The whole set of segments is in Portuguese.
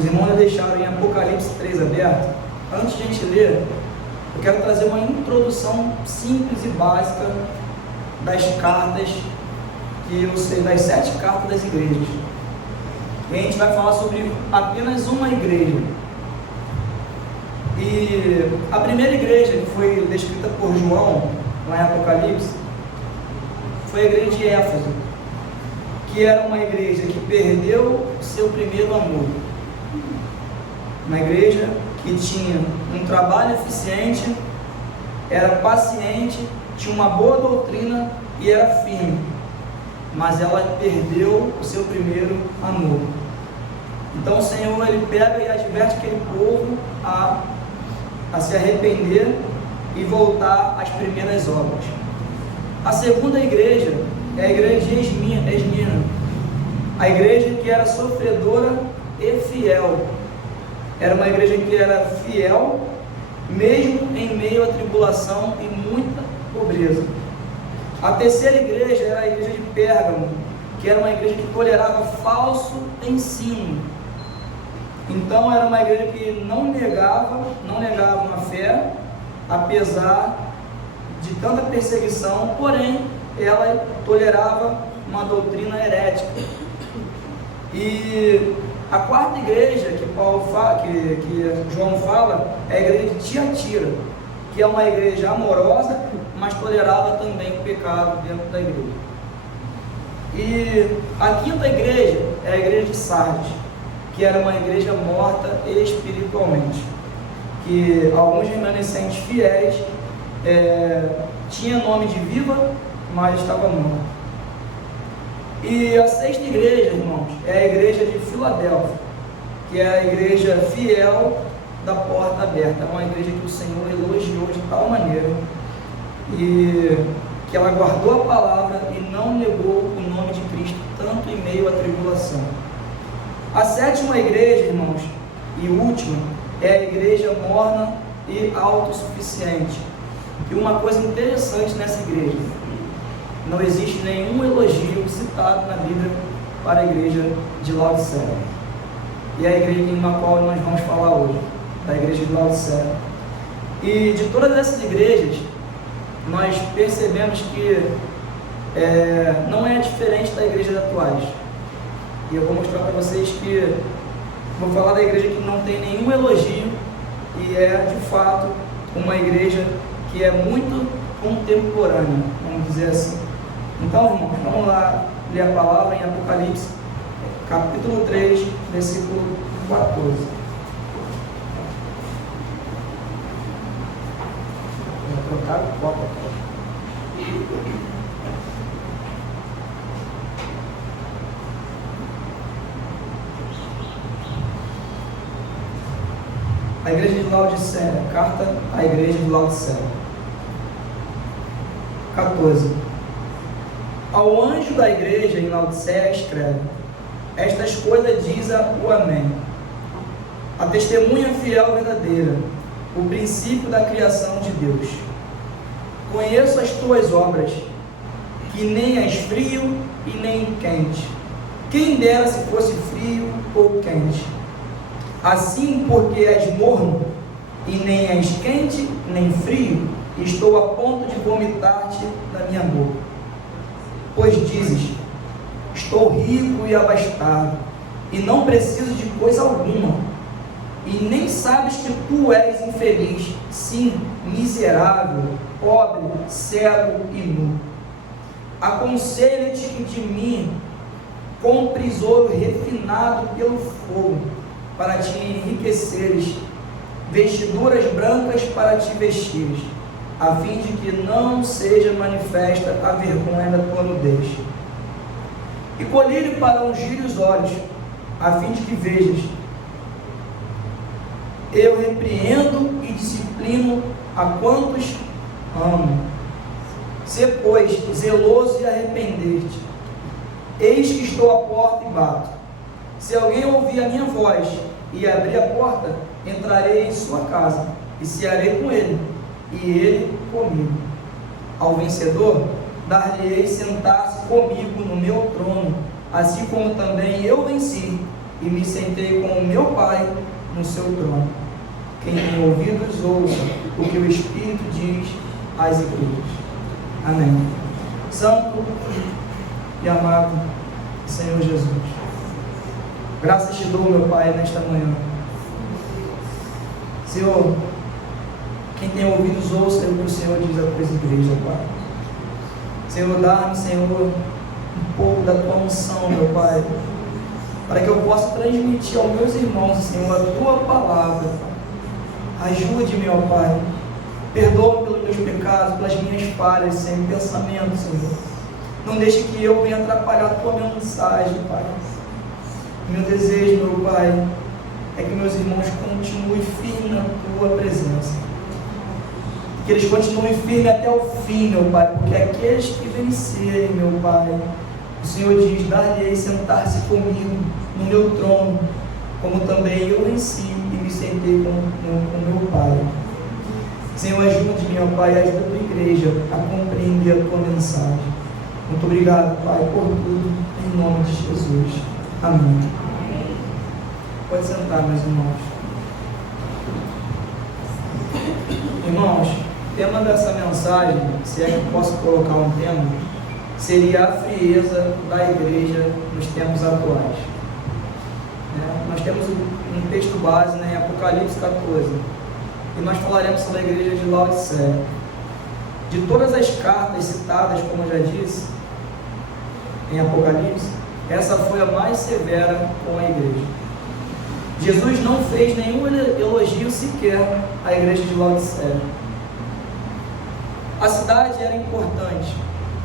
Os irmãos já deixaram em Apocalipse 3 aberto. Antes de a gente ler, eu quero trazer uma introdução simples e básica das cartas, das 7 cartas das igrejas. E a gente vai falar sobre apenas uma igreja. E a primeira igreja que foi descrita por João, lá em Apocalipse, foi a igreja de Éfeso, que era uma igreja que perdeu seu primeiro amor. Uma igreja que tinha um trabalho eficiente, era paciente, tinha uma boa doutrina e era firme, mas ela perdeu o seu primeiro amor. Então o Senhor, ele pega e adverte aquele povo a se arrepender e voltar às primeiras obras. A segunda igreja é a igreja de Esmirna, a igreja que era sofredora e fiel. Era uma igreja que era fiel, mesmo em meio à tribulação e muita pobreza. A terceira igreja era a igreja de Pérgamo, que era uma igreja que tolerava falso ensino. Então era uma igreja que não negava uma fé, apesar de tanta perseguição, porém ela tolerava uma doutrina herética. E a quarta igreja que João fala é a igreja de Tiatira, que é uma igreja amorosa, mas tolerava também o pecado dentro da igreja. E a quinta igreja é a igreja de Sardes, que era uma igreja morta espiritualmente, que alguns remanescentes fiéis tinha nome de viva, mas estava morta. E a sexta igreja, irmãos, é a igreja de Filadélfia, que é a igreja fiel da porta aberta. É uma igreja que o Senhor elogiou de tal maneira, e que ela guardou a palavra e não negou o nome de Cristo, tanto em meio à tribulação. A sétima igreja, irmãos, e última, é a igreja morna e autossuficiente. E uma coisa interessante nessa igreja: não existe nenhum elogio citado na Bíblia para a igreja de Laodiceia. E é a igreja na qual nós vamos falar hoje, da igreja de Laodiceia. E de todas essas igrejas, nós percebemos que não é diferente da igreja atuais. E eu vou mostrar para vocês que vou falar da igreja que não tem nenhum elogio e é de fato uma igreja que é muito contemporânea, vamos dizer assim. Então, irmãos, vamos lá ler a palavra em Apocalipse, capítulo 3, versículo 14. Vou trocar o copo aqui. A igreja de Laodiceia, carta à igreja de Laodiceia. 14. Ao anjo da igreja em Laodiceia escreve: estas coisas diz o Amém, a testemunha fiel e verdadeira, o princípio da criação de Deus. Conheço as tuas obras, que nem és frio e nem quente. Quem dera se fosse frio ou quente. Assim, porque és morno, e nem és quente nem frio, estou a ponto de vomitar-te da minha boca. Pois dizes: estou rico e abastado, e não preciso de coisa alguma, e nem sabes que tu és infeliz, sim, miserável, pobre, cego e nu. Aconselho-te que de mim compres ouro refinado pelo fogo, para te enriqueceres, vestiduras brancas para te vestires, a fim de que não seja manifesta a vergonha da tua nudez. E colírio para ungir os olhos, a fim de que vejas. Eu repreendo e disciplino a quantos amo. Sê, pois, zeloso e arrepender-te. Eis que estou à porta e bato. Se alguém ouvir a minha voz e abrir a porta, entrarei em sua casa e cearei com ele, e ele comigo. Ao vencedor, dar-lhe-ei sentar-se comigo no meu trono, assim como também eu venci e me sentei com o meu Pai no seu trono. Quem tem ouvidos, ouça o que o Espírito diz às igrejas. Amém. Santo e amado Senhor Jesus, graças te dou, meu Pai, nesta manhã. Senhor, quem tem ouvidos, ouça o que o Senhor diz às tuas igrejas, Pai. Senhor, dá-me, Senhor, um pouco da tua unção, meu Pai, para que eu possa transmitir aos meus irmãos, Senhor, a tua palavra. Ajude-me, ó Pai. Perdoa-me pelos meus pecados, pelas minhas falhas, Senhor, pensamentos, Senhor. Não deixe que eu venha atrapalhar a tua mensagem, Pai. Meu desejo, meu Pai, é que meus irmãos continuem firmes na tua presença. Que eles continuem firmes até o fim, meu Pai, porque aqueles que vencerem, meu Pai, o Senhor diz: dar-lhe sentar-se comigo no meu trono, como também eu venci e me sentei com meu Pai. Senhor, ajude-me, ó Pai, ajuda a tua igreja a compreender a tua mensagem. Muito obrigado, Pai, por tudo, em nome de Jesus. Amém. Pode sentar, meus irmãos. Irmãos, o tema dessa mensagem, se é que eu posso colocar um tema, seria a frieza da igreja nos tempos atuais. Nós temos um texto base, em Apocalipse 14, e nós falaremos sobre a igreja de Laodiceia. De todas as cartas citadas, como eu já disse, em Apocalipse, essa foi a mais severa com a igreja. Jesus não fez nenhum elogio sequer à igreja de Laodiceia. A cidade era importante,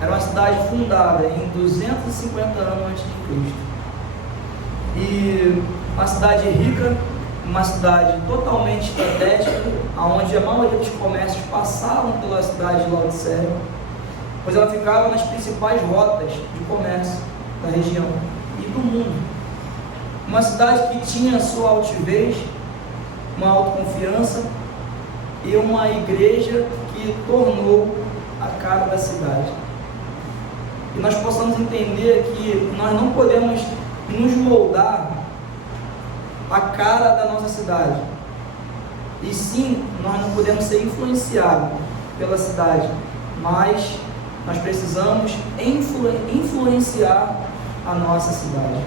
era uma cidade fundada em 250 anos antes de Cristo. E uma cidade rica, uma cidade totalmente estratégica, onde a maioria dos comércios passavam pela cidade de Laodiceia, pois ela ficava nas principais rotas de comércio da região e do mundo. Uma cidade que tinha sua altivez, uma autoconfiança e uma igreja que tornou a cara da cidade. E nós possamos entender que nós não podemos nos moldar a cara da nossa cidade, e sim, nós não podemos ser influenciados pela cidade, mas nós precisamos influenciar a nossa cidade.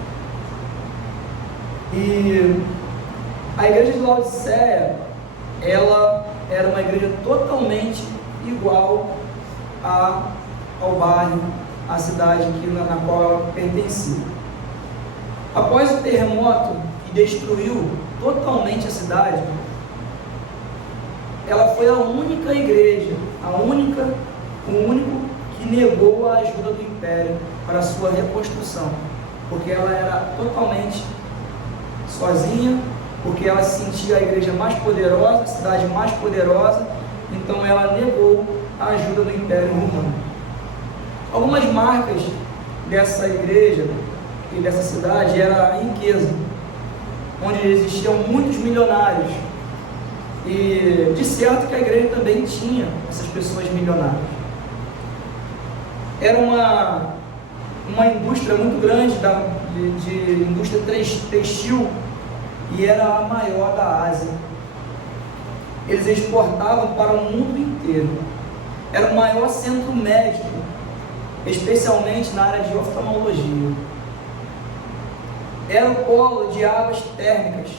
E a igreja de Laodiceia, ela era uma igreja totalmente igual ao bairro, à cidade na qual ela pertencia. Após o terremoto que destruiu totalmente a cidade, ela foi a única igreja, o único que negou a ajuda do império para a sua reconstrução, porque ela era totalmente sozinha, porque ela se sentia a igreja mais poderosa, a cidade mais poderosa, então ela negou a ajuda do império romano. Algumas marcas dessa igreja e dessa cidade era a riqueza, onde existiam muitos milionários, e de certo que a igreja também tinha essas pessoas milionárias. Era uma indústria muito grande de indústria textil, e era a maior da Ásia. Eles exportavam para o mundo inteiro. Era o maior centro médico, especialmente na área de oftalmologia. Era o polo de águas térmicas.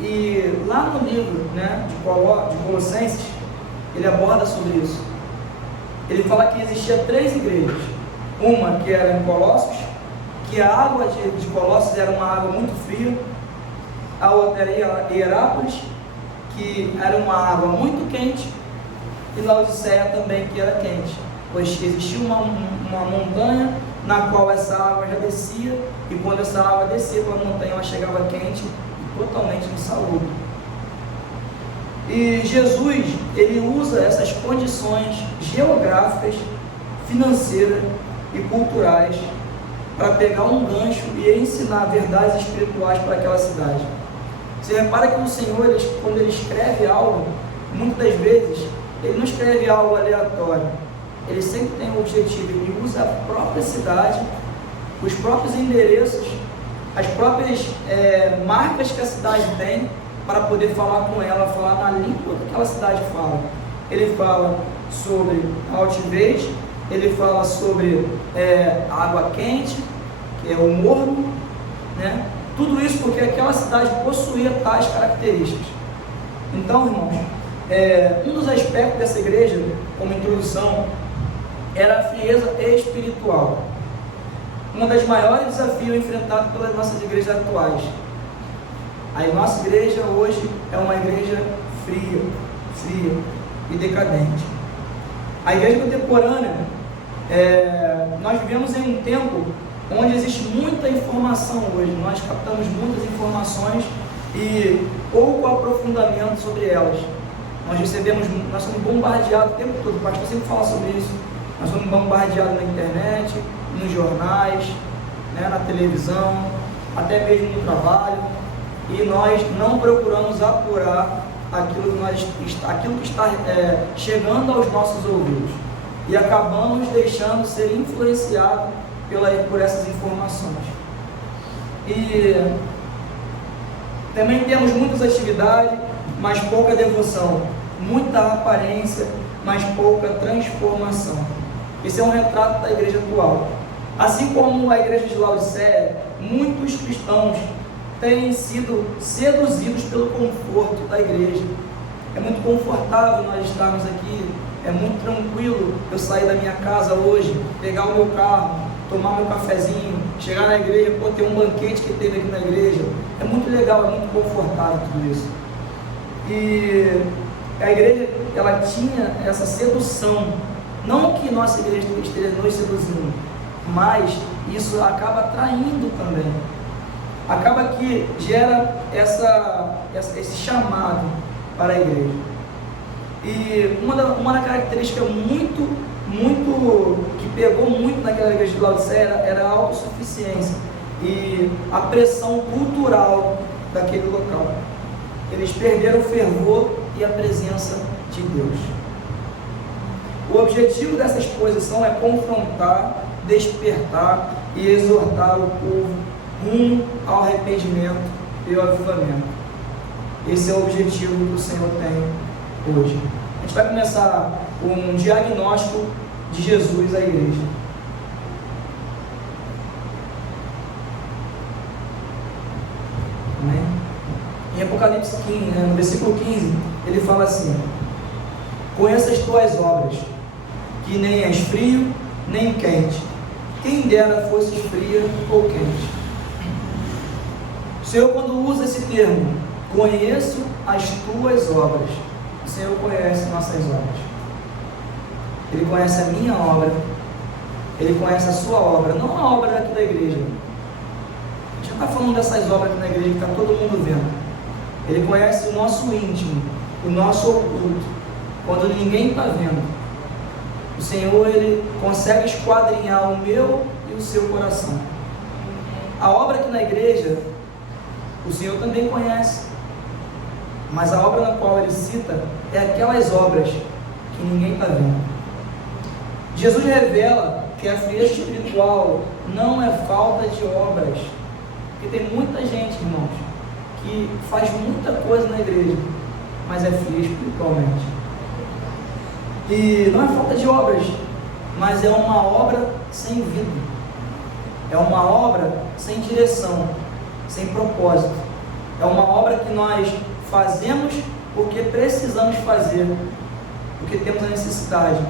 E lá no livro de Colossenses, ele aborda sobre isso. Ele fala que existia 3 igrejas. Uma que era em Colossos, que a água de Colossos era uma água muito fria. A outra era Hierápolis, que era uma água muito quente. E Laodiceia também, que era quente, pois existia uma montanha na qual essa água já descia, e quando essa água descia pela montanha, ela chegava quente e totalmente insalubre. E Jesus, ele usa essas condições geográficas, financeiras e culturais para pegar um gancho e ensinar verdades espirituais para aquela cidade. Você repara que o Senhor, quando ele escreve algo, muitas das vezes, ele não escreve algo aleatório. Ele sempre tem um objetivo, ele usa a própria cidade, os próprios endereços, as próprias marcas que a cidade tem para poder falar com ela, falar na língua que aquela cidade fala. Ele fala sobre a altivez, ele fala sobre a água quente, que é o morno, né? Tudo isso porque aquela cidade possuía tais características. Então, irmãos, um dos aspectos dessa igreja, como introdução, era a frieza espiritual. Um dos maiores desafios enfrentados pelas nossas igrejas atuais. A nossa igreja hoje é uma igreja fria e decadente. A igreja contemporânea, nós vivemos em um tempo onde existe muita informação hoje. Nós captamos muitas informações e pouco aprofundamento sobre elas. Nós somos bombardeados o tempo todo. O pastor sempre fala sobre isso. Nós somos bombardeados na internet, nos jornais, né, na televisão, até mesmo no trabalho, e nós não procuramos apurar aquilo que está chegando aos nossos ouvidos, e acabamos deixando ser influenciados por essas informações. E também temos muitas atividades, mas pouca devoção, muita aparência, mas pouca transformação. Esse é um retrato da igreja atual. Assim como a igreja de Laodiceia, muitos cristãos têm sido seduzidos pelo conforto da igreja. É muito confortável nós estarmos aqui, é muito tranquilo eu sair da minha casa hoje, pegar o meu carro, tomar meu cafezinho, chegar na igreja, ter um banquete que teve aqui na igreja. É muito legal, é muito confortável tudo isso. E a igreja, ela tinha essa sedução, não que nossa igreja esteja nos seduzindo, mas isso acaba atraindo também, acaba que gera esse chamado para a igreja. E uma das características muito que pegou muito naquela igreja de Laodiceia era a autossuficiência e a pressão cultural daquele local. Eles perderam o fervor e a presença de Deus. O objetivo dessa exposição é confrontar, despertar e exortar o povo rumo ao arrependimento e ao avivamento. Esse é o objetivo que o Senhor tem hoje. A gente vai começar com um diagnóstico de Jesus à igreja. Amém? Em Apocalipse 15, no versículo 15, ele fala assim: conheça as tuas obras, que nem és frio, nem quente. Quem dera fosses fria ou quente. O Senhor, quando usa esse termo, conheço as tuas obras, o Senhor conhece nossas obras. Ele conhece a minha obra, Ele conhece a sua obra, não a obra daqui da igreja. A gente não está falando dessas obras aqui na igreja que está todo mundo vendo. Ele conhece o nosso íntimo, o nosso oculto, quando ninguém está vendo. O Senhor, Ele consegue esquadrinhar o meu e o seu coração. A obra aqui na igreja, o Senhor também conhece, mas a obra na qual Ele cita é aquelas obras que ninguém está vendo. Jesus revela que a frieza espiritual não é falta de obras, porque tem muita gente, irmãos, que faz muita coisa na igreja, mas é fria espiritualmente. E não é falta de obras, mas é uma obra sem vida, é uma obra sem direção, sem propósito, é uma obra que nós fazemos porque precisamos fazer, porque temos a necessidade.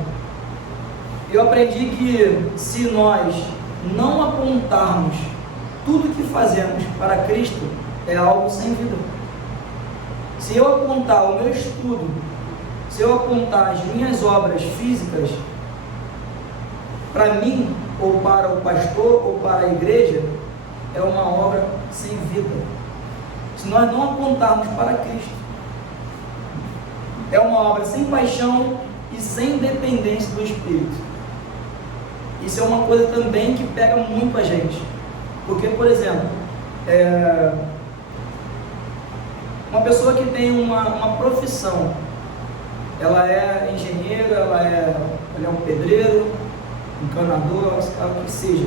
Eu aprendi que se nós não apontarmos tudo que fazemos para Cristo, é algo sem vida. Se eu apontar o meu estudo, se eu apontar as minhas obras físicas para mim, ou para o pastor, ou para a igreja, é uma obra sem vida. Se nós não apontarmos para Cristo, é uma obra sem paixão e sem dependência do Espírito. Isso é uma coisa também que pega muito a gente, porque, por exemplo, uma pessoa que tem uma profissão, ela é engenheira, ela é um pedreiro, um encanador, o que seja.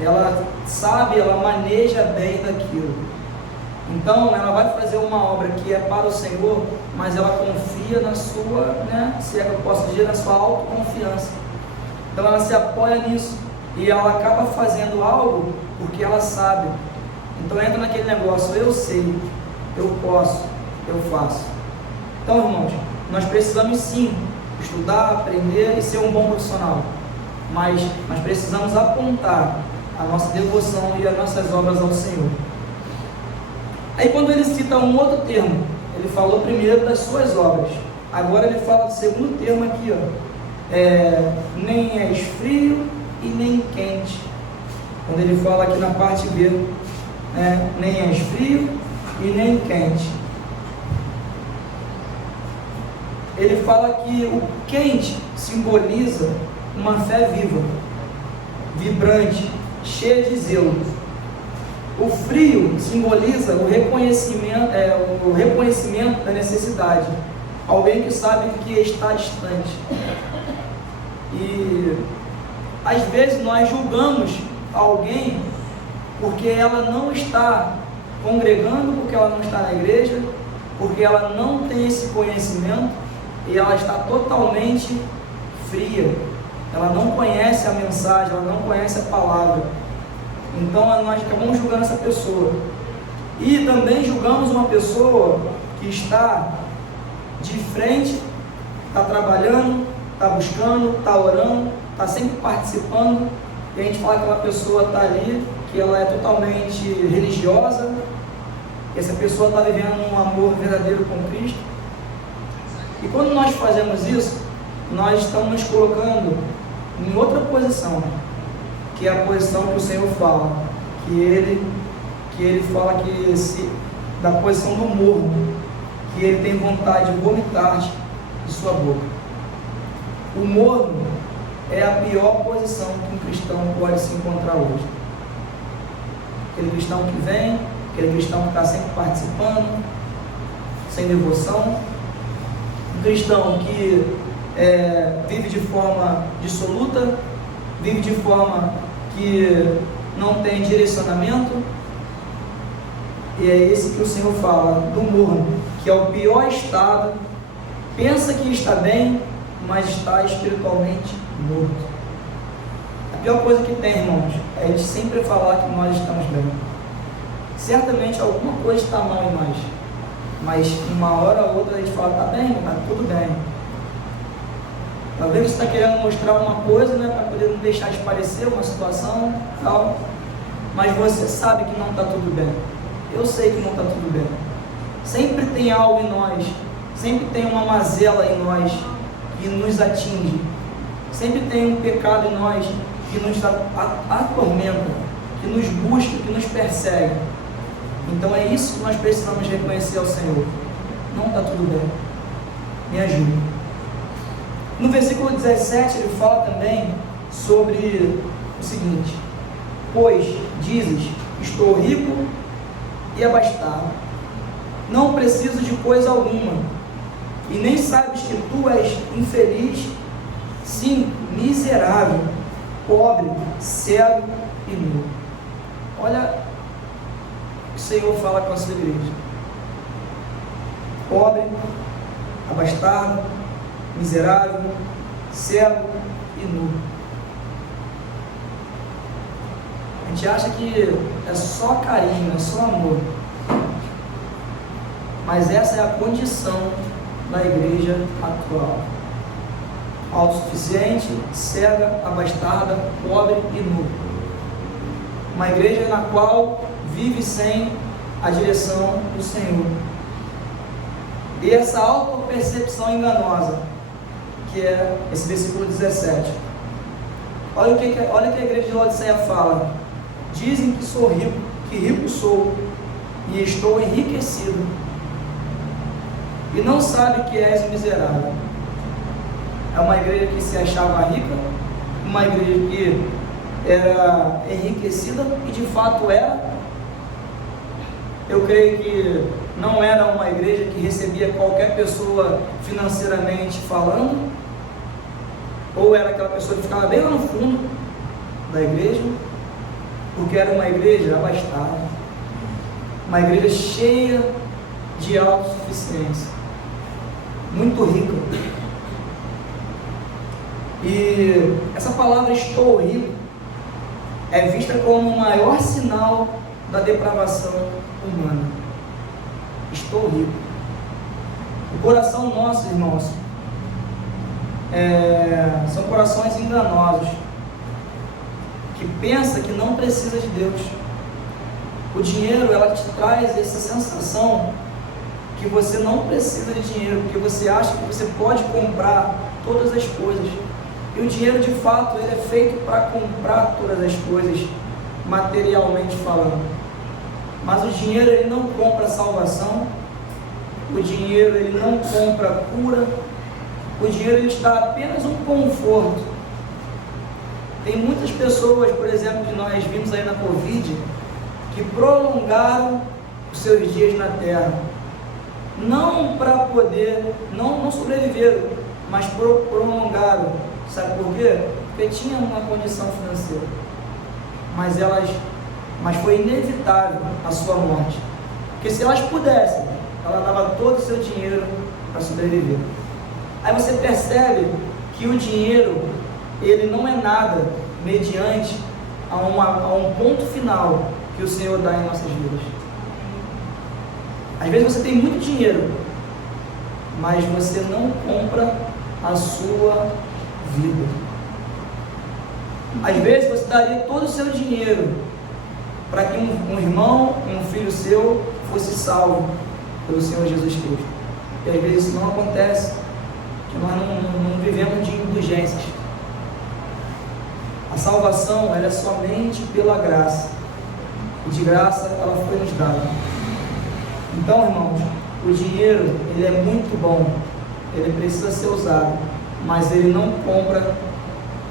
ela sabe, ela maneja bem daquilo. Então ela vai fazer uma obra que é para o Senhor, mas ela confia na sua, se é que eu posso dizer, na sua autoconfiança. Então ela se apoia nisso e ela acaba fazendo algo porque ela sabe. Então entra naquele negócio, eu sei, eu posso, eu faço. Então, irmãos, nós precisamos sim estudar, aprender e ser um bom profissional, mas nós precisamos apontar a nossa devoção e as nossas obras ao Senhor. Aí quando ele cita um outro termo, ele falou primeiro das suas obras, agora ele fala do segundo termo aqui, nem és frio e nem quente. Quando ele fala aqui na parte B, nem és frio e nem quente. Ele fala que o quente simboliza uma fé viva, vibrante, cheia de zelo. O frio simboliza o reconhecimento da necessidade, alguém que sabe que está distante. E às vezes nós julgamos alguém porque ela não está congregando, porque ela não está na igreja, porque ela não tem esse conhecimento e ela está totalmente fria. Ela não conhece a mensagem, ela não conhece a palavra. Então nós acabamos julgando essa pessoa. E também julgamos uma pessoa que está de frente, está trabalhando, está buscando, está orando, está sempre participando, e a gente fala que aquela pessoa está ali, que ela é totalmente religiosa, que essa pessoa está vivendo um amor verdadeiro com Cristo. E quando nós fazemos isso, nós estamos nos colocando em outra posição, que é a posição que o Senhor fala, que ele fala da posição do morno, que ele tem vontade de vomitar de sua boca. O morno é a pior posição que um cristão pode se encontrar hoje. Aquele cristão que vem, aquele cristão que está sempre participando, sem devoção, um cristão que vive de forma dissoluta, vive de forma que não tem direcionamento, e é esse que o Senhor fala, do morno, que é o pior estado, pensa que está bem, mas está espiritualmente morto. A pior coisa que tem, irmãos, é a gente sempre falar que nós estamos bem. Certamente alguma coisa está mal em nós, mas uma hora ou outra a gente fala, está bem, está tudo bem. Talvez você está querendo mostrar uma coisa, para poder não deixar de parecer uma situação, tal, mas você sabe que não está tudo bem. Eu sei que não está tudo bem. Sempre tem algo em nós, sempre tem uma mazela em nós que nos atinge, sempre tem um pecado em nós que nos atormenta, que nos busca, que nos persegue. Então é isso que nós precisamos reconhecer ao Senhor. Não está tudo bem, me ajude. No versículo 17 ele fala também sobre o seguinte: pois dizes, estou rico e abastado, não preciso de coisa alguma, e nem sabes que tu és infeliz, sim, miserável, pobre, cego e nu. Olha o que o Senhor fala com a sua igreja: pobre, abastado, miserável, cego e nu. A gente acha que é só carinho, é só amor, mas essa é a condição da igreja atual: autossuficiente, cega, abastada, pobre e nu. Uma igreja na qual vive sem a direção do Senhor. E essa autopercepção enganosa, que é esse versículo 17. Olha o que a igreja de Laodiceia fala: dizem que sou rico, que rico sou, e estou enriquecido, e não sabe que és miserável. É uma igreja que se achava rica, uma igreja que era enriquecida, e de fato era. Eu creio que não era uma igreja que recebia qualquer pessoa financeiramente falando, ou era aquela pessoa que ficava bem lá no fundo da igreja, porque era uma igreja abastada, uma igreja cheia de autossuficiência, muito rica. E essa palavra "estou rico" é vista como o maior sinal da depravação humana. Estou rico. O coração nosso, irmãos, são corações enganosos, que pensa que não precisa de Deus. O dinheiro, ela te traz essa sensação que você não precisa de dinheiro, porque você acha que você pode comprar todas as coisas. E o dinheiro, de fato, ele é feito para comprar todas as coisas, materialmente falando. Mas o dinheiro, ele não compra salvação, o dinheiro, ele não compra cura, o dinheiro, ele te dá apenas um conforto. Tem muitas pessoas, por exemplo, que nós vimos aí na Covid, que prolongaram os seus dias na Terra, não para poder, não sobreviveram, mas prolongaram. Sabe por quê? Porque tinham uma condição financeira, mas foi inevitável a sua morte, porque se elas pudessem, ela dava todo o seu dinheiro para sobreviver. Aí você percebe que o dinheiro, ele não é nada mediante a um ponto final que o Senhor dá em nossas vidas. Às vezes você tem muito dinheiro, mas você não compra a sua vida. Às vezes você daria todo o seu dinheiro para que um irmão, um filho seu fosse salvo pelo Senhor Jesus Cristo. E às vezes isso não acontece, porque nós não vivemos de indulgências. A salvação, ela é somente pela graça, e de graça ela foi nos dada. Então, irmãos, o dinheiro, ele é muito bom, ele precisa ser usado, mas ele não compra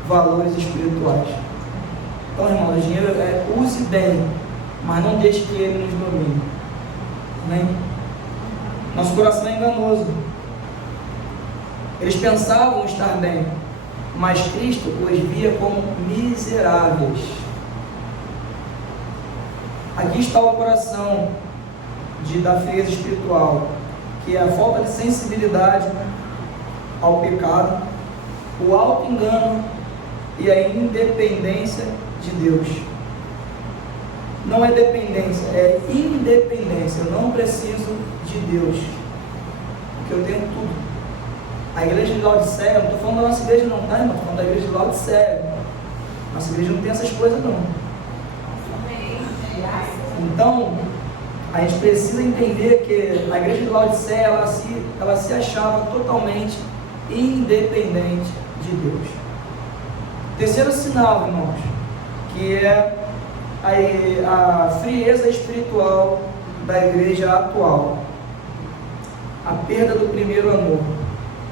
valores espirituais. Então, irmãos, o dinheiro use bem, mas não deixe que ele nos domine. Amém? Nosso coração é enganoso. Eles pensavam estar bem, mas Cristo os via como miseráveis. Aqui está o coração da frieza espiritual, que é a falta de sensibilidade ao pecado, o auto-engano e a independência de Deus. Não é dependência, é independência. Eu não preciso de Deus, porque eu tenho tudo. A igreja de Laodiceia, não estou falando da nossa igreja não, tá, irmão? Estou falando da igreja de Laodiceia. Nossa igreja não tem essas coisas não. Então, a gente precisa entender que a igreja de Laodiceia, ela se achava totalmente independente de Deus. Terceiro sinal, irmãos, que é a frieza espiritual da igreja atual, a perda do primeiro amor.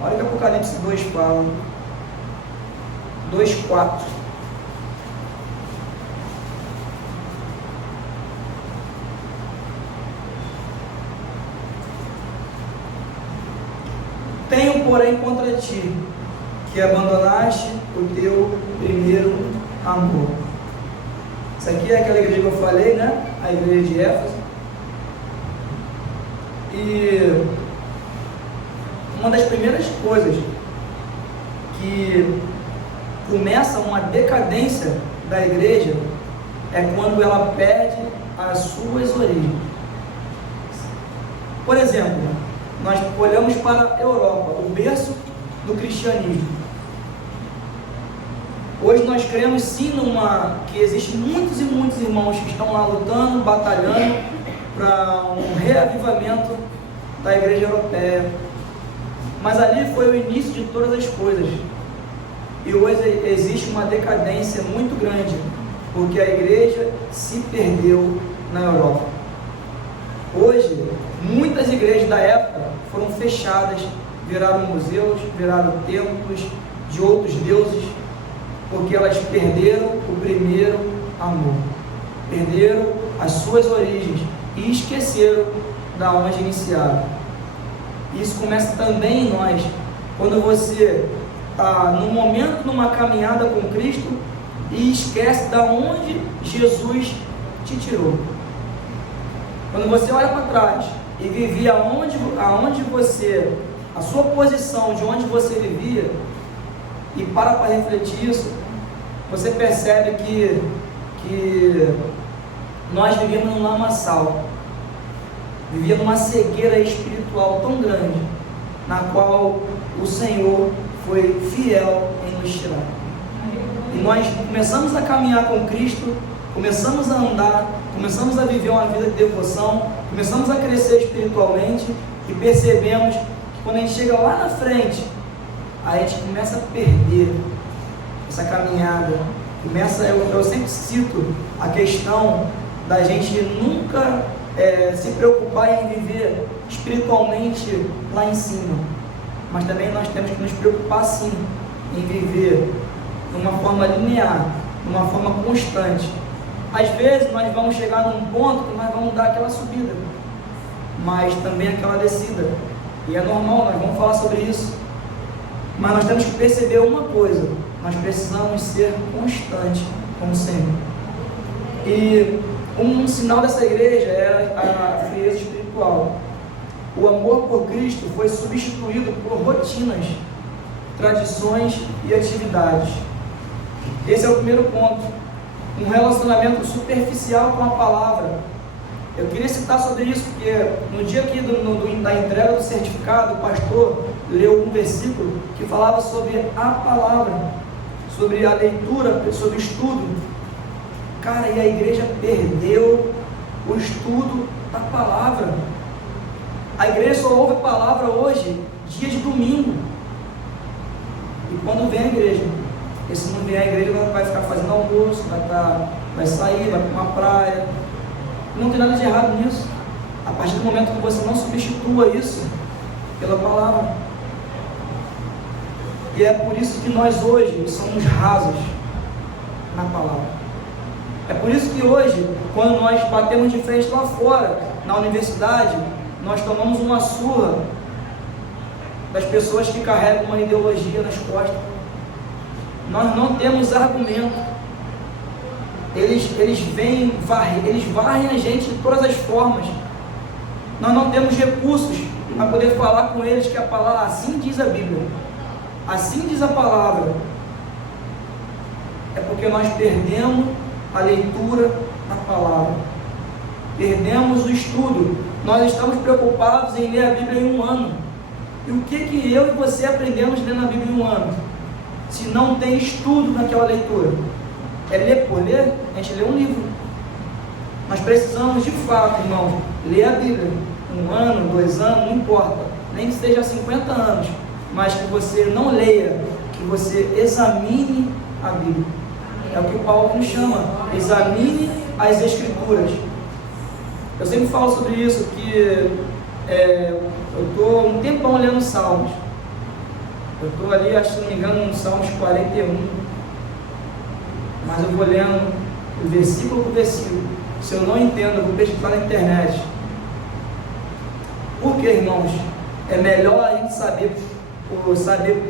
Olha que Apocalipse 2 fala, 2:4. Tenho, porém, contra ti, que abandonaste o teu primeiro amor. Isso aqui é aquela igreja que eu falei, né? A igreja de Éfeso. E uma das primeiras coisas que começa uma decadência da igreja é quando ela perde as suas origens. Por exemplo, nós olhamos para a Europa, o berço do cristianismo. Hoje nós cremos sim que existem muitos e muitos irmãos que estão lá lutando, batalhando para um reavivamento da igreja europeia. Mas ali foi o início de todas as coisas. E hoje existe uma decadência muito grande, porque a igreja se perdeu na Europa. Hoje, muitas igrejas da época foram fechadas, viraram museus, viraram templos de outros deuses, porque elas perderam o primeiro amor, perderam as suas origens e esqueceram da onde iniciaram. Isso começa também em nós, quando você está num momento, numa caminhada com Cristo, e esquece da onde Jesus te tirou. Quando você olha para trás e vivia aonde você, a sua posição de onde você vivia, e para refletir isso, você percebe que nós vivíamos num lamaçal, vivíamos numa cegueira espiritual tão grande, na qual o Senhor foi fiel em nos tirar. E nós começamos a caminhar com Cristo, começamos a andar, começamos a viver uma vida de devoção, começamos a crescer espiritualmente e percebemos que quando a gente chega lá na frente, a gente começa a perder essa caminhada. Eu sempre cito a questão da gente nunca se preocupar em viver espiritualmente lá em cima, mas também nós temos que nos preocupar sim em viver de uma forma linear, de uma forma constante. Às vezes nós vamos chegar num ponto que nós vamos dar aquela subida, mas também aquela descida, e é normal, nós vamos falar sobre isso, mas nós temos que perceber uma coisa: nós precisamos ser constantes como Senhor. E um sinal dessa igreja é a frieza espiritual. O amor por Cristo foi substituído por rotinas, tradições e atividades. Esse é o primeiro ponto. Um relacionamento superficial com a palavra. Eu queria citar sobre isso, porque no dia aqui da entrega do certificado, o pastor leu um versículo que falava sobre a palavra, sobre a leitura, sobre o estudo. Cara, e a igreja perdeu o estudo da palavra. A igreja só ouve a palavra hoje, dia de domingo. E quando vem a igreja, porque se não vier a igreja, vai ficar fazendo almoço, vai sair, vai para uma praia. Não tem nada de errado nisso, a partir do momento que você não substitua isso pela palavra. E é por isso que nós hoje somos rasos na palavra. É por isso que hoje, quando nós batemos de frente lá fora, na universidade, nós tomamos uma surra das pessoas que carregam uma ideologia nas costas. Nós não temos argumento. Eles varrem a gente de todas as formas. Nós não temos recursos para poder falar com eles que a palavra, assim diz a Bíblia, assim diz a palavra. É porque nós perdemos a leitura da palavra, perdemos o estudo. Nós estamos preocupados em ler a Bíblia em um ano. E o que eu e você aprendemos lendo a Bíblia em um ano, se não tem estudo naquela leitura? É ler por ler? A gente lê um livro. Nós precisamos de fato, irmão, ler a Bíblia 1 ano, 2 anos, não importa, nem que seja 50 anos, mas que você não leia, que você examine a Bíblia. É o que o Paulo nos chama: examine as Escrituras. Eu sempre falo sobre isso, que eu estou um tempão lendo Salmos. Eu estou ali, acho, se não me engano, no Salmos 41. Mas eu vou lendo o versículo por versículo. Se eu não entendo, eu vou pesquisar na internet. Porque, irmãos, é melhor a gente saber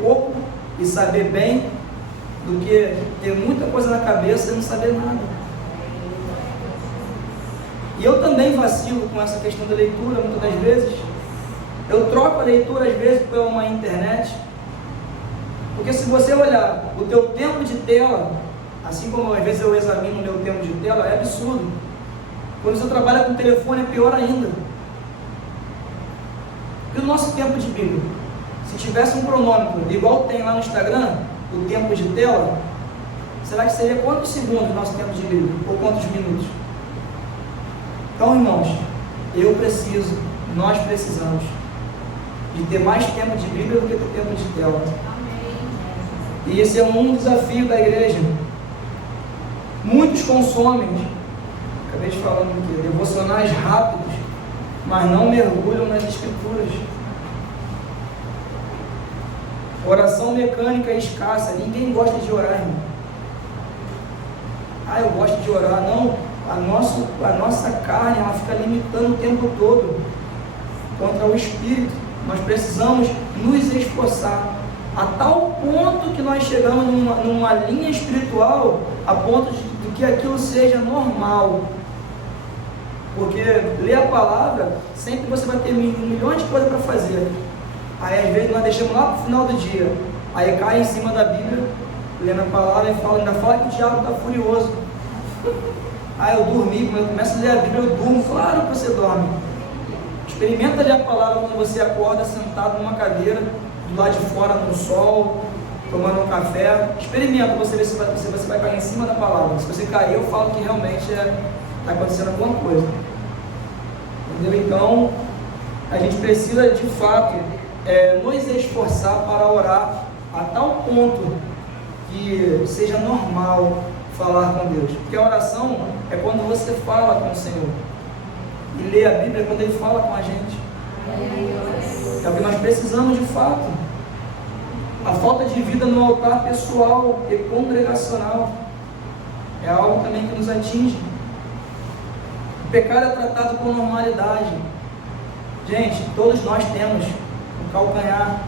pouco e saber bem do que ter muita coisa na cabeça e não saber nada. E eu também vacilo com essa questão da leitura, muitas das vezes. Eu troco a leitura, às vezes, pela uma internet. Porque se você olhar o teu tempo de tela, assim como às vezes eu examino o meu tempo de tela, é absurdo. Quando você trabalha com telefone, é pior ainda. E o nosso tempo de Bíblia? Se tivesse um cronômetro, igual tem lá no Instagram, o tempo de tela, será que seria quantos segundos o nosso tempo de Bíblia? Ou quantos minutos? Então, irmãos, nós precisamos de ter mais tempo de Bíblia do que ter tempo de tela. E esse é um desafio da igreja. Muitos consomem, acabei de falar aqui, devocionais rápidos, mas não mergulham nas Escrituras. Oração mecânica e escassa. Ninguém gosta de orar, irmão. Eu gosto de orar. Não, a nossa carne, ela fica limitando o tempo todo contra o Espírito. Nós precisamos nos esforçar a tal ponto que nós chegamos numa linha espiritual a ponto de que aquilo seja normal. Porque ler a palavra, sempre você vai ter milhões de coisas para fazer. Aí às vezes nós deixamos lá para o final do dia, aí cai em cima da Bíblia, lendo a palavra e ainda fala que o diabo está furioso. Aí eu dormi, quando eu começo a ler a Bíblia eu durmo. Claro que você dorme. Experimenta ler a palavra quando você acorda sentado numa cadeira, do lado de fora no sol, tomando um café. Experimenta, você ver se você vai cair em cima da palavra. Se você cair, eu falo que realmente está acontecendo alguma coisa. Entendeu? Então, a gente precisa de fato nos esforçar para orar a tal ponto que seja normal falar com Deus. Porque a oração é quando você fala com o Senhor. E ler a Bíblia é quando Ele fala com a gente. É o que nós precisamos de fato. A falta de vida no altar pessoal e congregacional é algo também que nos atinge. O pecado é tratado com normalidade. Gente, todos nós temos um calcanhar,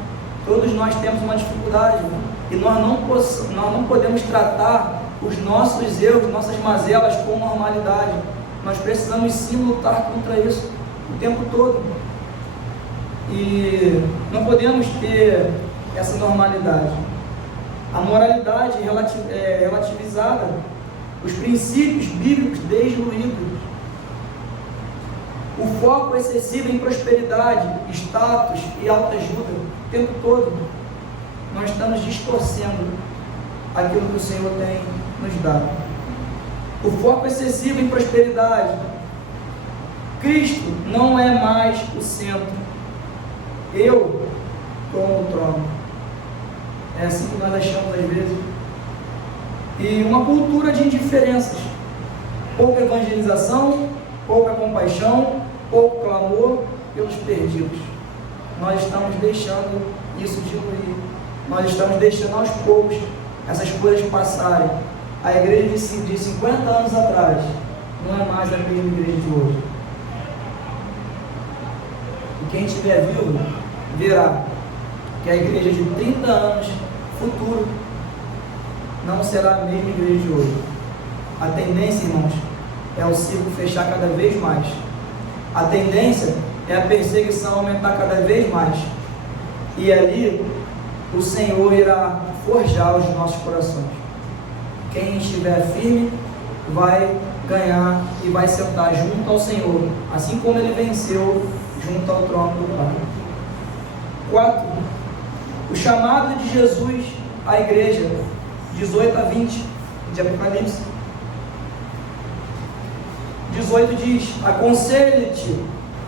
todos nós temos uma dificuldade, e nós não podemos tratar os nossos erros, nossas mazelas com normalidade. Nós precisamos sim lutar contra isso o tempo todo. E não podemos ter essa normalidade. A moralidade relativizada, os princípios bíblicos desluídos, o foco excessivo em prosperidade, status e autoajuda o tempo todo. Nós estamos distorcendo aquilo que o Senhor tem nos dado. O foco excessivo em prosperidade. Cristo não é mais o centro. Eu tomo o trono. É assim que nós achamos às vezes. E uma cultura de indiferenças. Pouca evangelização, pouca compaixão, pouco clamor pelos perdidos. Nós estamos deixando isso diluir. Nós estamos deixando aos poucos essas coisas passarem. A igreja de 50 anos atrás não é mais a mesma igreja de hoje. E quem estiver vivo verá que a igreja de 30 anos futuro não será a mesma igreja de hoje. A tendência, irmãos, é o ciclo fechar cada vez mais. A tendência é a perseguição aumentar cada vez mais. E ali o Senhor irá forjar os nossos corações. Quem estiver firme vai ganhar e vai sentar junto ao Senhor, assim como ele venceu junto ao trono do Pai. 4. O chamado de Jesus à igreja, 18 a 20 de Apocalipse. 18 diz: aconselho-te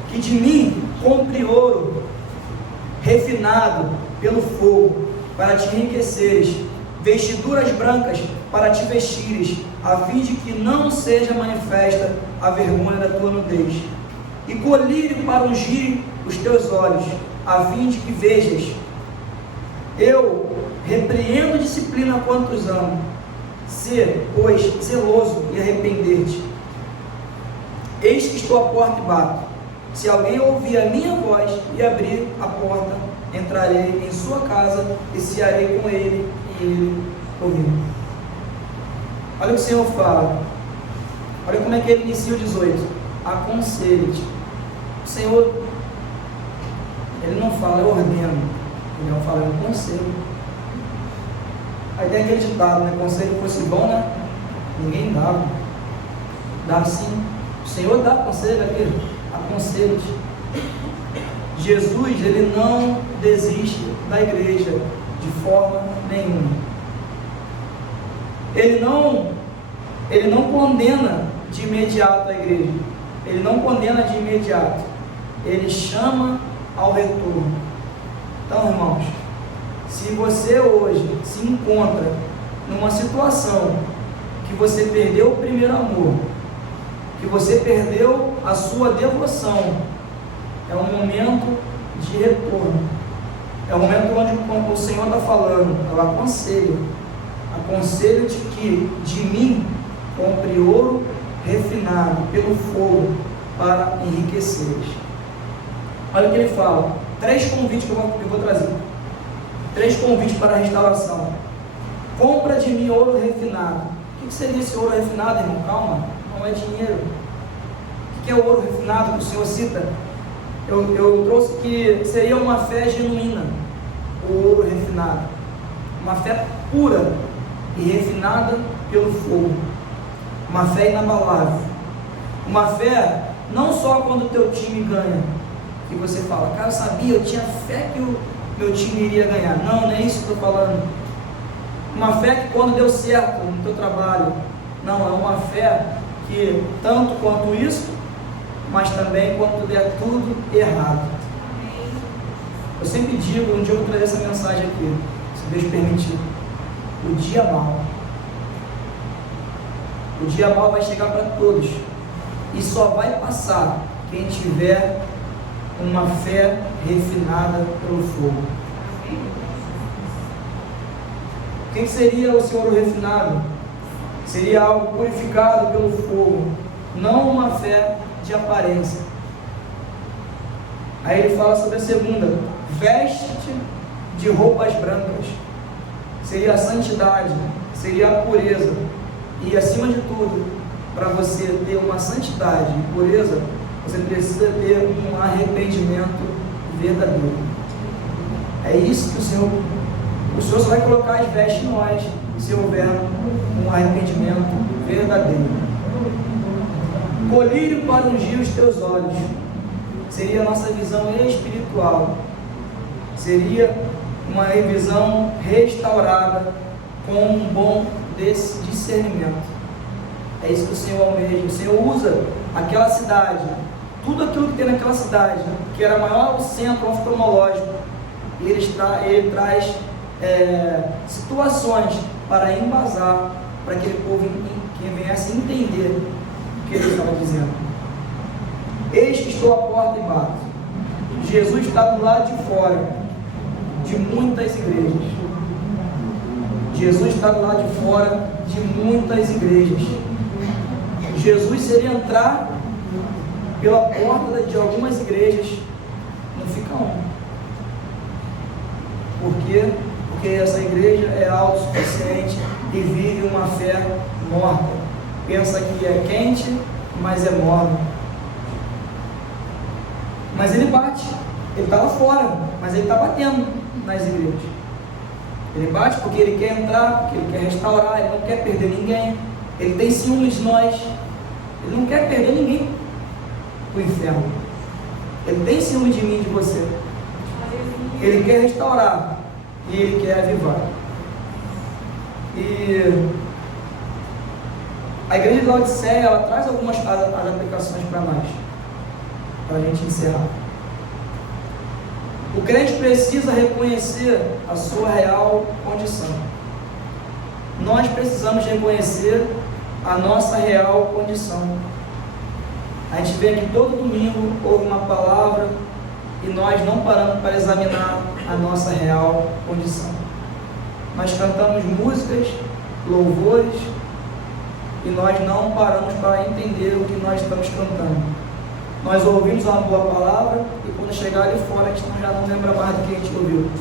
que de mim compre ouro refinado pelo fogo, para te enriqueceres, vestiduras brancas para te vestires, a fim de que não seja manifesta a vergonha da tua nudez, e colírio para ungir os teus olhos, a fim de que vejas. Eu repreendo disciplina quantos amo. Sê, pois, zeloso e arrepender-te. Eis que estou à porta e bato. Se alguém ouvir a minha voz e abrir a porta, entrarei em sua casa e cearei com ele e ele comigo. Olha o que o Senhor fala. Olha como é que ele inicia o 18. Aconselho-te. O Senhor, ele não fala, eu ordeno. Ele não fala, eu aconselho. Aí tem aquele ditado, né? Conselho fosse bom, né? Ninguém dava. Dava sim. O Senhor dá conselho aqui. Aconselho-te. Jesus, ele não desiste da igreja de forma nenhuma. Ele não condena de imediato a igreja. Ele não condena de imediato. Ele chama ao retorno. Então, irmãos, se você hoje se encontra numa situação que você perdeu o primeiro amor, que você perdeu a sua devoção, é um momento de retorno. É um momento onde o Senhor está falando, eu aconselho-te que de mim compre ouro refinado pelo fogo para enriqueceres. Olha o que ele fala, 3 convites que eu vou trazer, 3 convites para a restauração. Compra de mim ouro refinado. O que seria esse ouro refinado, irmão? Calma, não é dinheiro. O que é o ouro refinado que o Senhor cita? Eu trouxe que seria uma fé genuína, o ouro refinado. Uma fé pura e refinada pelo fogo. Uma fé inabalável. Uma fé não só quando o teu time ganha, que você fala, cara, eu sabia, eu tinha fé que o meu time iria ganhar. Não, não é isso que eu estou falando. Uma fé que quando deu certo no teu trabalho. Não, é uma fé que tanto quanto isso, mas também quando der tudo errado. Eu sempre digo, um dia eu vou trazer essa mensagem aqui, se Deus permitir. O dia mau. O dia mau vai chegar para todos. E só vai passar quem tiver uma fé refinada pelo fogo. O que seria o seu ouro refinado? Seria algo purificado pelo fogo, não uma fé de aparência. Aí ele fala sobre a segunda: veste-te de roupas brancas. Seria a santidade, seria a pureza. E acima de tudo, para você ter uma santidade e pureza, você precisa ter um arrependimento verdadeiro. É isso que o Senhor só vai colocar as vestes em nós, se houver um arrependimento verdadeiro. Colírio para ungir os teus olhos. Seria a nossa visão espiritual. Seria uma visão restaurada com um bom discernimento. É isso que o Senhor almeja. O Senhor usa aquela cidade, tudo aquilo que tem naquela cidade, que era maior o centro oftalmológico, e ele traz situações para embasar, para aquele povo que viesse entender o que ele estava dizendo. Eis que estou à porta e bato. Jesus está do lado de fora de muitas igrejas. Jesus está do lado de fora de muitas igrejas. Jesus seria entrar pela porta de algumas igrejas, não fica um. Por quê? Porque essa igreja é autossuficiente e vive uma fé morta. Pensa que é quente, mas é morno. Mas ele bate, ele está lá fora, mas ele está batendo nas igrejas. Ele bate porque ele quer entrar, porque ele quer restaurar, ele não quer perder ninguém. Ele tem ciúmes de nós, ele não quer perder ninguém para o inferno. Ele tem ciúme de mim e de você. Ele quer restaurar e ele quer avivar. E a igreja de Laodiceia, ela traz algumas aplicações para nós, para a gente encerrar. O crente precisa reconhecer a sua real condição. Nós precisamos reconhecer a nossa real condição. A gente vê que todo domingo houve uma palavra e nós não paramos para examinar a nossa real condição. Nós cantamos músicas, louvores, e nós não paramos para entender o que nós estamos cantando. Nós ouvimos uma boa palavra e quando chegar ali fora a gente já não lembra mais do que a gente ouviu.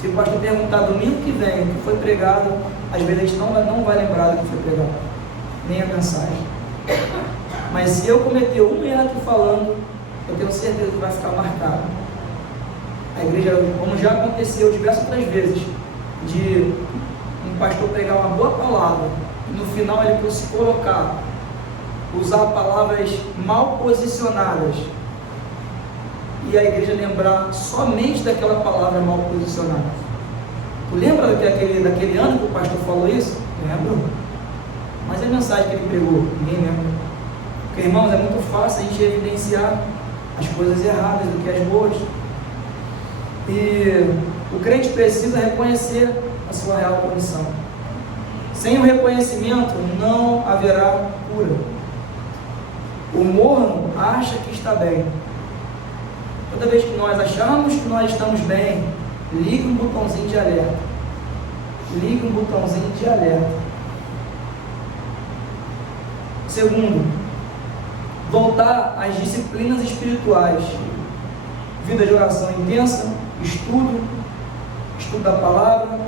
Se o pastor perguntar domingo que vem o que foi pregado, às vezes a gente não vai lembrar do que foi pregado, nem a mensagem. Mas se eu cometer um erro aqui falando, eu tenho certeza que vai ficar marcado. A igreja, como já aconteceu diversas outras vezes, de um pastor pregar uma boa palavra e no final ele se colocar, usar palavras mal posicionadas e a igreja lembrar somente daquela palavra mal posicionada. Tu lembra daquele ano que o pastor falou isso? Lembro. Mas a mensagem que ele pregou, ninguém lembra. Porque, irmãos, é muito fácil a gente evidenciar as coisas erradas do que as boas. E o crente precisa reconhecer a sua real condição. Sem o reconhecimento não haverá cura. O morno acha que está bem. Toda vez que nós achamos que nós estamos bem, liga um botãozinho de alerta. Liga um botãozinho de alerta. Segundo, voltar às disciplinas espirituais. Vida de oração intensa, estudo da palavra,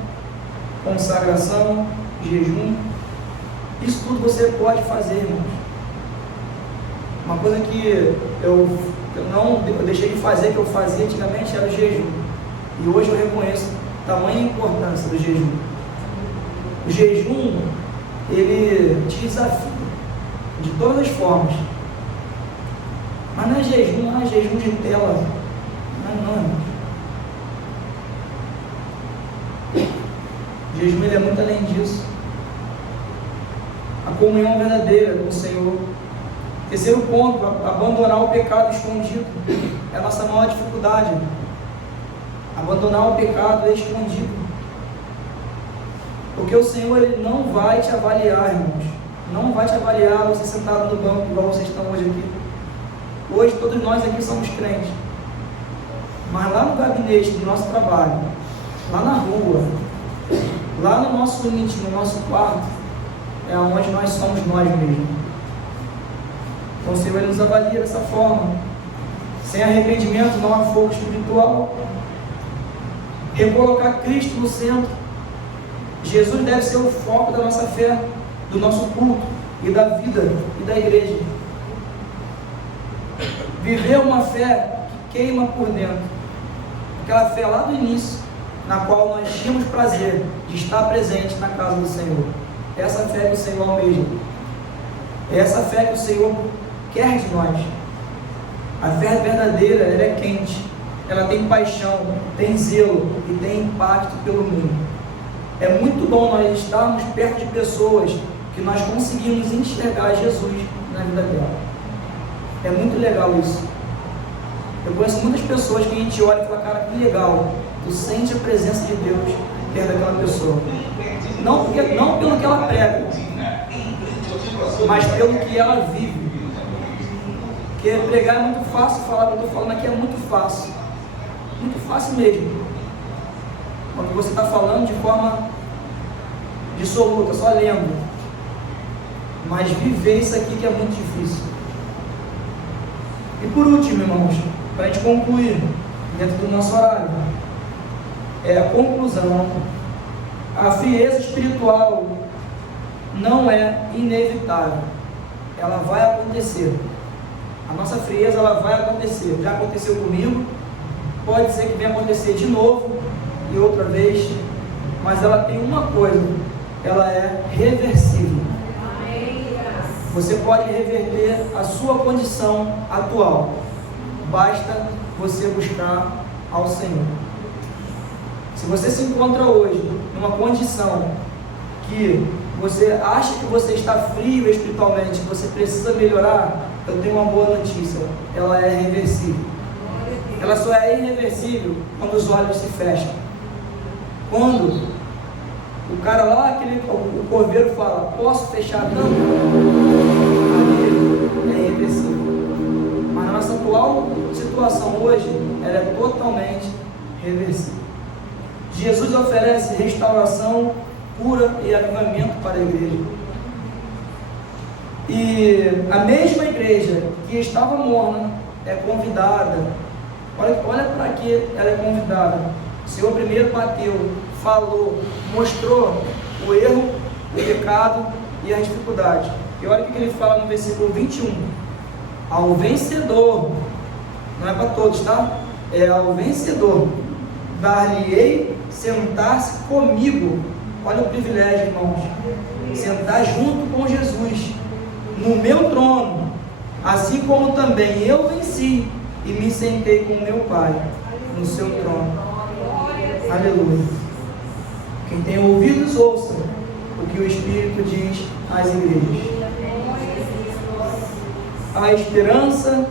consagração, jejum. Isso tudo você pode fazer, irmãos. Uma coisa que eu deixei de fazer, que eu fazia antigamente, era o jejum. E hoje eu reconheço a tamanha importância do jejum. O jejum, ele te desafia de todas as formas. Mas não é jejum de tela. Não, irmãos. O jejum, ele é muito além disso. A comunhão verdadeira com o Senhor. Terceiro ponto, abandonar o pecado escondido. É a nossa maior dificuldade. Abandonar o pecado escondido. Porque o Senhor, ele não vai te avaliar, irmãos. Não vai te avaliar você sentado no banco, igual vocês estão hoje aqui. Hoje todos nós aqui somos crentes. Mas lá no gabinete do nosso trabalho, lá na rua, lá no nosso íntimo, no nosso quarto, é onde nós somos nós mesmos. Então o Senhor, ele nos avalia dessa forma. Sem arrependimento não há fogo espiritual. Recolocar Cristo no centro. Jesus deve ser o foco da nossa fé, do nosso culto e da vida e da igreja. Viver uma fé que queima por dentro. Aquela fé lá do início, na qual nós tínhamos prazer de estar presente na casa do Senhor. Essa fé que o Senhor almeja. Essa fé que o Senhor quer de nós. A fé verdadeira, ela é quente. Ela tem paixão, tem zelo e tem impacto pelo mundo. É muito bom nós estarmos perto de pessoas que nós conseguimos enxergar Jesus na vida dela. É muito legal isso. Eu conheço muitas pessoas que a gente olha e fala, cara, que legal, tu sente a presença de Deus perto daquela pessoa. Não pelo que ela prega, mas pelo que ela vive. Porque pregar é muito fácil, falar o que eu estou falando aqui é muito fácil. Muito fácil mesmo. Quando você está falando de forma dissoluta, só lendo. Mas viver isso aqui que é muito difícil. E por último, irmãos, para a gente concluir, dentro do nosso horário, é a conclusão. A frieza espiritual não é inevitável. Ela vai acontecer. A nossa frieza, ela vai acontecer. Já aconteceu comigo, pode ser que venha acontecer de novo e outra vez, mas ela tem uma coisa, ela é reversível. Você pode reverter a sua condição atual, basta você buscar ao Senhor. Se você se encontra hoje numa condição que você acha que você está frio espiritualmente, você precisa melhorar, eu tenho uma boa notícia, ela é reversível. Ela só é irreversível quando os olhos se fecham. Quando o cara lá, o corveiro fala, posso fechar a tampa? Ali é irreversível. Mas na nossa atual situação hoje, ela é totalmente reversível. Jesus oferece restauração, cura e avivamento para a igreja. E a mesma igreja que estava morna é convidada. Olha para que ela é convidada. O Senhor primeiro bateu, falou, mostrou o erro, o pecado e as dificuldades. E olha o que ele fala no versículo 21. Ao vencedor, não é para todos, tá? É ao vencedor, dar-lhe-ei sentar-se comigo. Olha o privilégio, irmãos. Sentar junto com Jesus, no meu trono, assim como também eu venci e me sentei com meu Pai no seu trono. Aleluia. Quem tem ouvidos, ouça o que o Espírito diz às igrejas. Há esperança,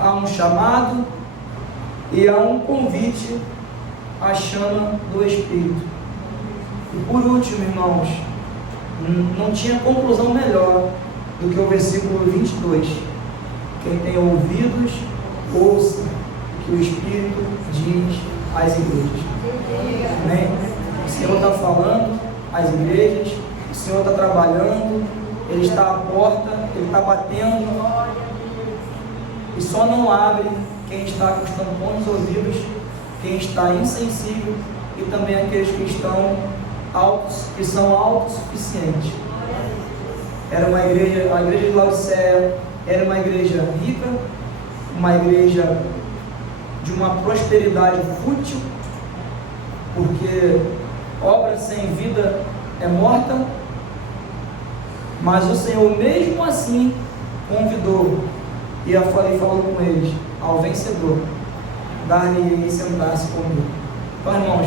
há um chamado e há um convite à chama do Espírito. E por último, irmãos, não tinha conclusão melhor do que o versículo 22. Quem tem ouvidos, ouça o que o Espírito diz às igrejas. Amém? O Senhor está falando às igrejas, o Senhor está trabalhando, Ele está à porta, Ele está batendo, e só não abre quem está com os tampões ouvidos, quem está insensível e também aqueles que são autossuficientes. Era uma igreja, a igreja de Laodiceia era uma igreja rica, uma igreja de uma prosperidade fútil, porque obra sem vida é morta, mas o Senhor mesmo assim convidou e falou com eles: ao vencedor dar-lhe sentar-se comigo. Então, irmãos,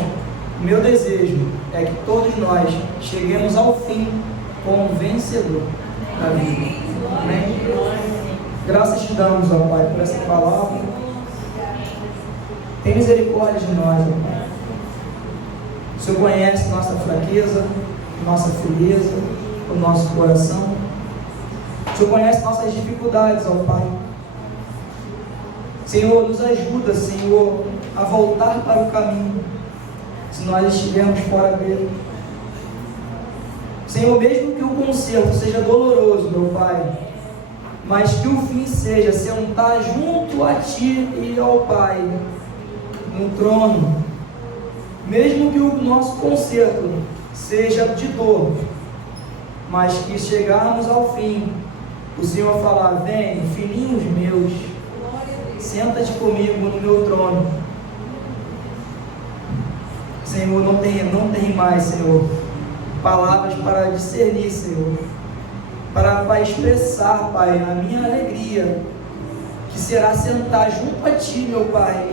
meu desejo é que todos nós cheguemos ao fim como vencedor da vida. Amém? Graças te damos, ó Pai, por essa palavra. Tem misericórdia de nós, ó Pai. O Senhor conhece nossa fraqueza, nossa frieza, o nosso coração. O Senhor conhece nossas dificuldades, ó Pai. Senhor, nos ajuda, Senhor, a voltar para o caminho, se nós estivermos fora dele. Senhor, mesmo que o conserto seja doloroso, meu Pai, mas que o fim seja sentar junto a Ti e ao Pai, no trono. Mesmo que o nosso conserto seja de dor, mas que chegarmos ao fim, o Senhor falar: vem, filhinhos meus, senta-te comigo no meu trono. Senhor, não tem mais, Senhor, palavras para discernir, Senhor, para expressar, Pai, a minha alegria, que será sentar junto a Ti, meu Pai.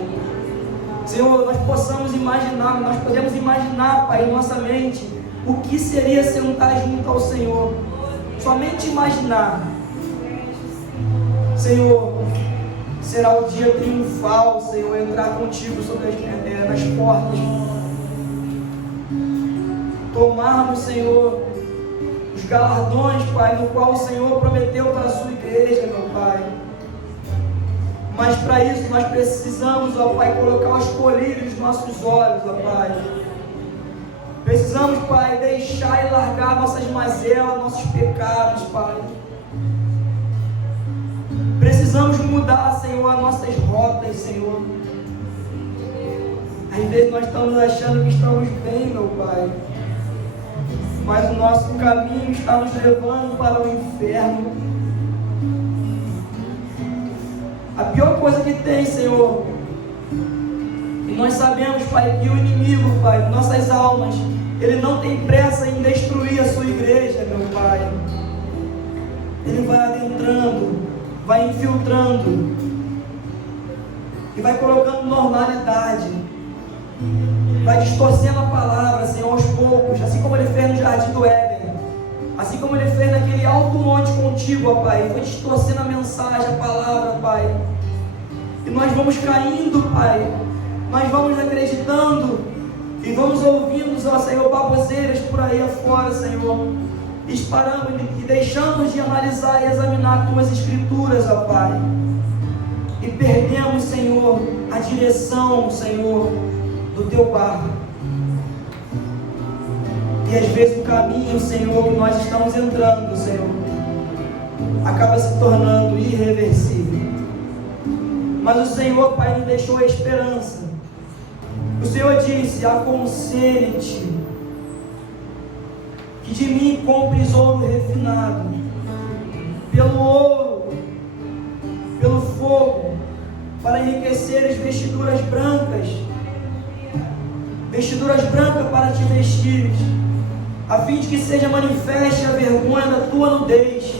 Senhor, nós podemos imaginar, Pai, em nossa mente, o que seria sentar junto ao Senhor. Somente imaginar. Senhor, será o dia triunfal, Senhor, entrar contigo sobre nas portas. Tomarmos, Senhor, os galardões, Pai, no qual o Senhor prometeu para a sua igreja, meu Pai. Mas para isso nós precisamos, ó Pai, colocar os colírios nos nossos olhos, ó Pai. Precisamos, Pai, deixar e largar nossas mazelas, nossos pecados, Pai. Precisamos mudar, Senhor, as nossas rotas, Senhor. Às vezes nós estamos achando que estamos bem, meu Pai, mas o nosso caminho está nos levando para o inferno. A pior coisa que tem, Senhor, e nós sabemos, Pai, que o inimigo, Pai, nossas almas, ele não tem pressa em destruir a sua igreja, meu Pai. Ele vai adentrando, vai infiltrando e vai colocando normalidade, vai distorcendo a palavra, Senhor, aos poucos, assim como ele fez no Jardim do Éden, assim como ele fez naquele alto monte contigo, ó Pai. Foi distorcendo a mensagem, a palavra, Pai, e nós vamos caindo, Pai, nós vamos acreditando e vamos ouvindo, ó Senhor, baboseiras por aí afora, Senhor, e paramos e deixamos de analisar e examinar Tuas Escrituras, ó Pai, e perdemos, Senhor, a direção, Senhor, do Teu barco. E às vezes o caminho, Senhor, que nós estamos entrando, Senhor, acaba se tornando irreversível. Mas o Senhor, Pai, nos deixou a esperança. O Senhor disse: aconselhe-te, que de mim compres ouro refinado, pelo ouro, pelo fogo, para enriquecer as vestiduras brancas para te vestires, a fim de que seja manifeste a vergonha da tua nudez,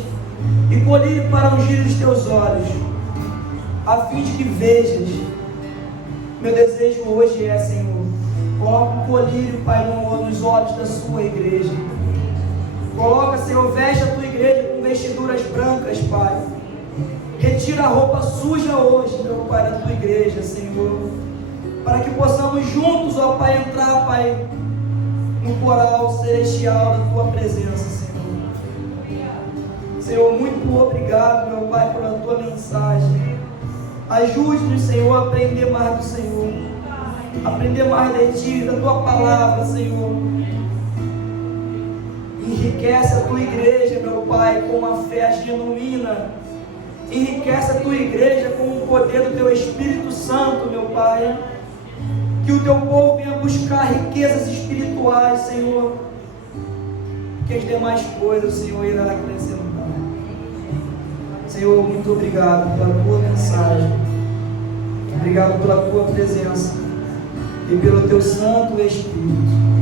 e colírio para ungir os teus olhos, a fim de que vejas. Meu desejo hoje é, Senhor, coloca um colírio, Pai, nos olhos da sua igreja. Coloca, Senhor, veste a tua igreja com vestiduras brancas, Pai. Retira a roupa suja hoje, meu Pai, da tua igreja, Senhor, para que possamos juntos, ó Pai, entrar, Pai, no coral celestial da tua presença, Senhor. Senhor, muito obrigado, meu Pai, pela tua mensagem. Ajude-nos, Senhor, a aprender mais do Senhor, aprender mais de Ti, da Tua palavra, Senhor. Enriquece a Tua igreja, meu Pai, com uma fé genuína. Enriquece a Tua igreja com o poder do Teu Espírito Santo, meu Pai. Que o Teu povo venha buscar riquezas espirituais, Senhor, que as demais coisas o Senhor irá acrescentar. Senhor, muito obrigado pela tua mensagem, obrigado pela tua presença e pelo teu Santo Espírito.